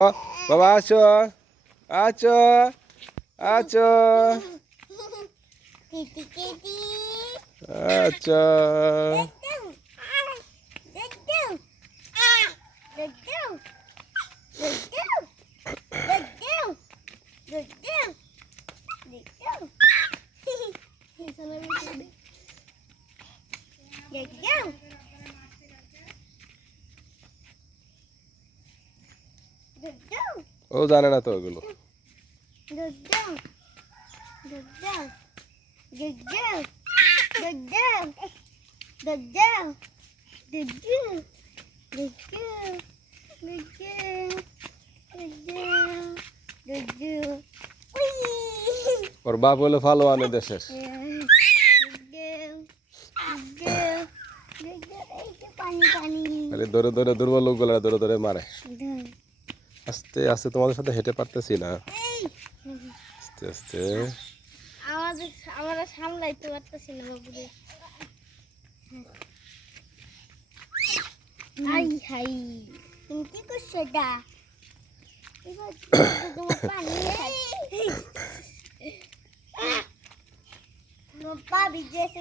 বাবা আছো আছো আছো আচ্ছা ও জানে না তো ওগুলো ওর বাপ হলো ফালোয়ানে দেশের ধরে ধরে দুর্বল লোকগুলো ধরে ধরে মারে আস্তে আস্তে তোমাদের সাথে হেঁটে পারতেছি না আস্তে আস্তে আমরা সামলাইতে পারতেছি না বাবুরে হাই হাই তুমি কি করছো এটা তোমার পানি পা ভিজেছে